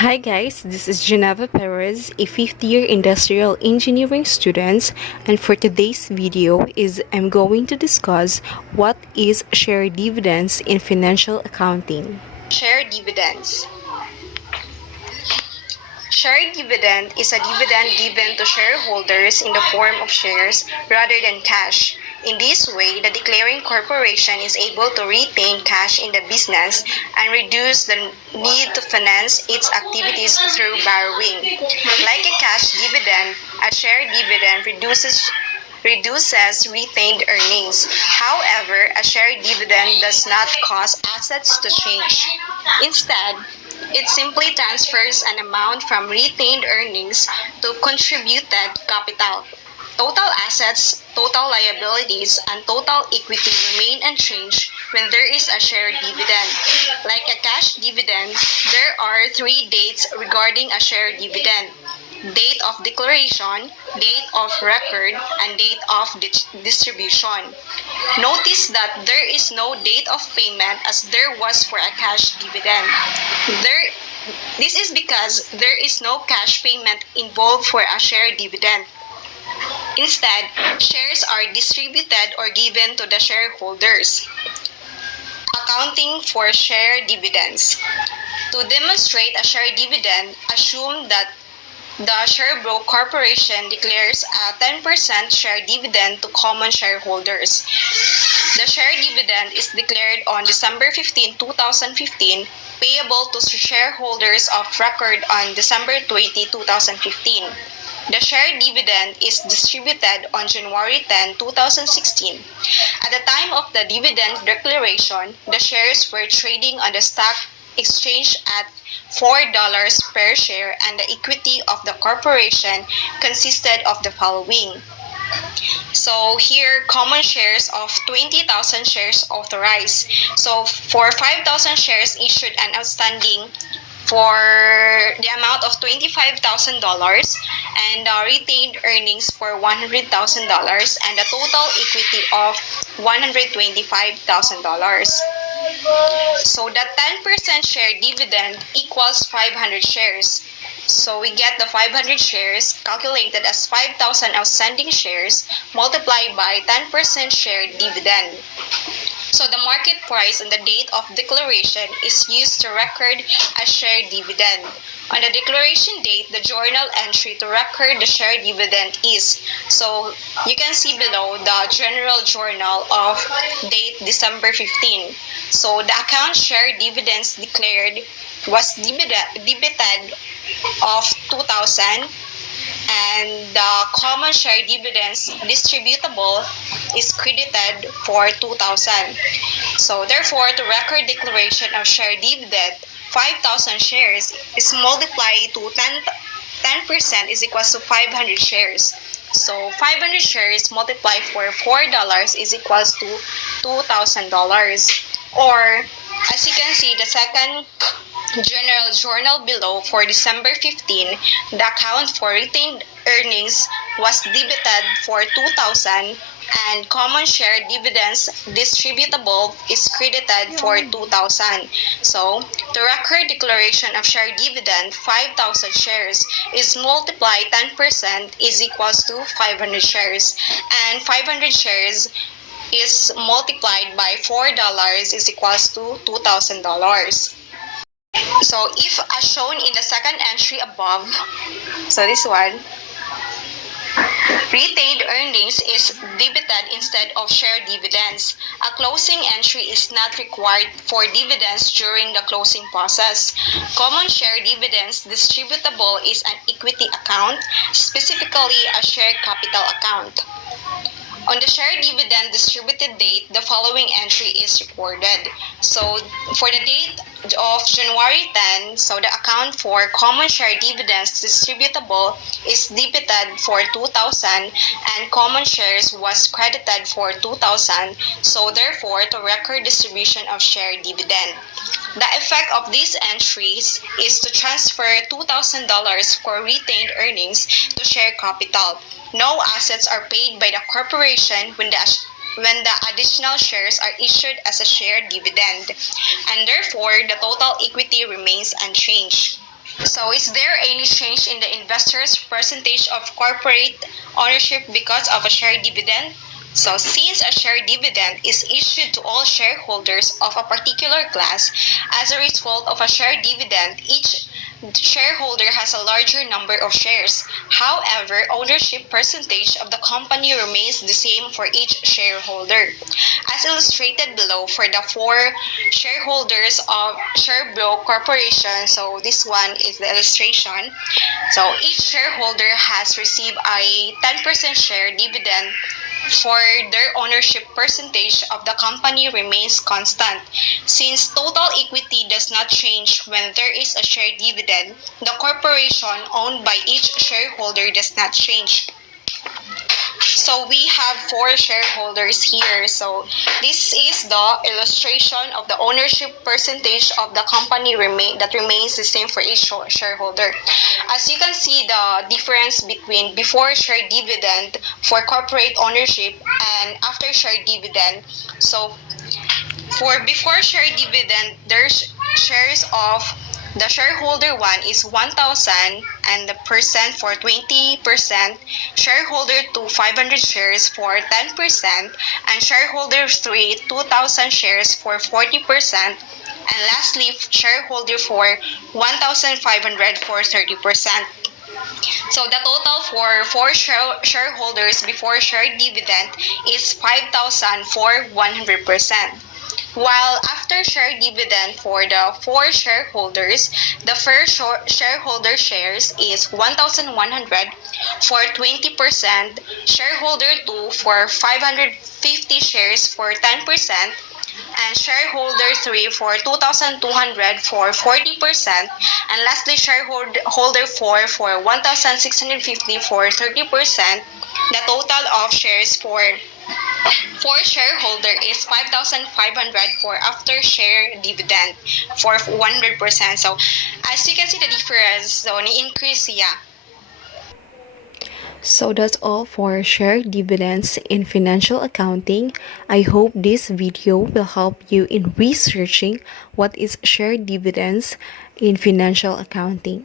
Hi guys, this is Geneva Perez, a fifth-year industrial engineering student, and for today's video I'm going to discuss what is share dividends in financial accounting. Share dividends. Share dividend is a dividend given to shareholders in the form of shares rather than cash. In this way, the declaring corporation is able to retain cash in the business and reduce the need to finance its activities through borrowing. Like a cash dividend, a share dividend reduces retained earnings. However, a share dividend does not cause assets to change. Instead, it simply transfers an amount from retained earnings to contributed capital. Total assets, total liabilities, and total equity remain unchanged when there is a share dividend. Like a cash dividend, there are three dates regarding a share dividend: date of declaration, date of record, and date of distribution. Notice that there is no date of payment as there was for a cash dividend. This is because there is no cash payment involved for a share dividend. Instead, shares are distributed or given to the shareholders. Accounting for share dividends. To demonstrate a share dividend, assume that the Sherbrooke Corporation declares a 10% share dividend to common shareholders. The share dividend is declared on December 15, 2015, payable to shareholders of record on December 20, 2015. The share dividend is distributed on January 10, 2016. At the time of the dividend declaration, the shares were trading on the stock exchange at $4 per share, and the equity of the corporation consisted of the following. So here, common shares of 20,000 shares authorized. So for 5,000 shares issued and outstanding for the amount of $25,000, and retained earnings for $100,000, and a total equity of $125,000. So the 10% share dividend equals 500 shares. So we get the 500 shares calculated as 5,000 outstanding shares multiplied by 10% share dividend. So the market price on the date of declaration is used to record a share dividend. On the declaration date, the journal entry to record the share dividend is. So you can see below the general journal of date December 15. So the account share dividends declared was debited of 2,000, and the common share dividends distributable is credited for 2,000. So therefore, to record declaration of share dividend, 5,000 shares is multiplied to 10% is equals to 500 shares. So 500 shares multiplied for $4 is equals to $2,000. Or, as you can see, the second general journal below for December 15, the account for retained earnings was debited for 2,000, and common share dividends distributable is credited for 2,000. So, the record declaration of share dividend, 5,000 shares is multiplied 10% is equals to 500 shares, and 500 shares is multiplied by $4 is equals to $2,000. So if as shown in the second entry above, so this one, retained earnings is debited instead of share dividends. A closing entry is not required for dividends during the closing process. Common share dividends distributable is an equity account, specifically a share capital account. On the share dividend distributed date, the following entry is recorded. So for the date of January 10, so the account for common share dividends distributable is debited for 2,000, and common shares was credited for 2,000. So therefore, to record distribution of share dividend. The effect of these entries is to transfer $2,000 for retained earnings to share capital. No assets are paid by the corporation when the additional shares are issued as a share dividend, and therefore the total equity remains unchanged. So, is there any change in the investor's percentage of corporate ownership because of a share dividend? So, since a share dividend is issued to all shareholders of a particular class, as a result of a share dividend, each shareholder has a larger number of shares. However, ownership percentage of the company remains the same for each shareholder. As illustrated below for the four shareholders of Sherbrooke Corporation, so this one is the illustration. So each shareholder has received a 10% share dividend for their ownership percentage of the company remains constant. Since total equity does not change when there is a share dividend, the corporation owned by each shareholder does not change. So we have four shareholders here. So this is the illustration of the ownership percentage of the company that remains the same for each shareholder. As you can see, the difference between before share dividend for corporate ownership and after share dividend. So for before share dividend, there's shares of the shareholder 1 is 1,000 and the percent for 20%, shareholder 2 500 shares for 10%, and shareholder 3 2,000 shares for 40%, and lastly shareholder 4 1,500 for 30%. So the total for four shareholders before share dividend is 5,000 for 100%. While after share dividend for the four shareholders, the first shareholder shares is 1,100 for 20%, shareholder 2 for 550 shares for 10%, and shareholder 3 for 2,200 for 40%, and lastly shareholder 4 for 1,650 for 30%. The total of shares for shareholder is 5,500 for after share dividend for 100%. So as you can see the difference, so ni-increase siya. So that's all for share dividends in financial accounting. I hope this video will help you in researching what is share dividends in financial accounting.